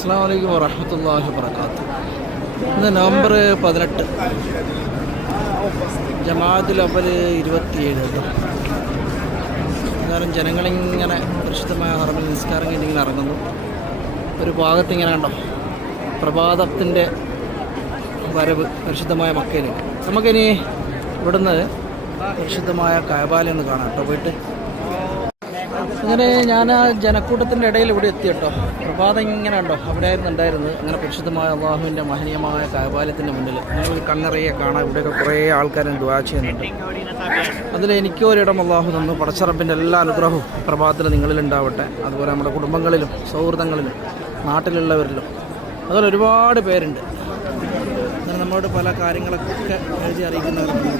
അസ്സാം വലൈക്കും വറഹമത്തല്ലാഹി വർക്കാത്തു ഇന്ന് നവംബർ പതിനെട്ട്. ജമാഅത്തുൽ അവൽ ഇരുപത്തിയേഴ് കാരണം ജനങ്ങളിങ്ങനെ പരിശുദ്ധമായ ഹറമിൽ നിസ്കാരം കഴിഞ്ഞിങ്ങനെ ഇറങ്ങുന്നു. ഒരു ഭാഗത്ത് ഇങ്ങനെ കണ്ടോ? പ്രഭാതത്തിന്റെ വരവ് പരിശുദ്ധമായ മക്കയിൽ നമുക്കിനി ഇവിടുന്ന് പരിശുദ്ധമായ കായബാലയം ഒന്ന് കാണാം കേട്ടോ പോയിട്ട്. അങ്ങനെ ഞാൻ ആ ജനക്കൂട്ടത്തിന്റെ ഇടയിൽ ഇവിടെ എത്തി കേട്ടോ പ്രഭാതം ഇങ്ങനെ ഉണ്ടോ? അവിടെ ആയിരുന്നു ഉണ്ടായിരുന്നത് അങ്ങനെ പരിശുദ്ധമായ അള്ളാഹുവിന്റെ മഹനീയമായ കായബാലയത്തിന്റെ മുന്നിൽ. ഞങ്ങൾ കണ്ണറിയെ കാണാം. ഇവിടെയൊക്കെ കുറേ ആൾക്കാരും ദ്വാ ചെയ്യുന്നുണ്ട്. അതിൽ എനിക്കും ഒരിടം അള്ളാഹു തന്നു. പടച്ചറപ്പിന്റെ എല്ലാ അനുഗ്രഹവും പ്രഭാതത്തിൽ നിങ്ങളിലുണ്ടാവട്ടെ. അതുപോലെ നമ്മുടെ കുടുംബങ്ങളിലും സൗഹൃദങ്ങളിലും നാട്ടിലുള്ളവരിലും. അതുപോലെ ഒരുപാട് പേരുണ്ട്. അങ്ങനെ നമ്മളോട് പല കാര്യങ്ങളൊക്കെ എഴുതി അറിയിക്കുന്നവരുണ്ട്.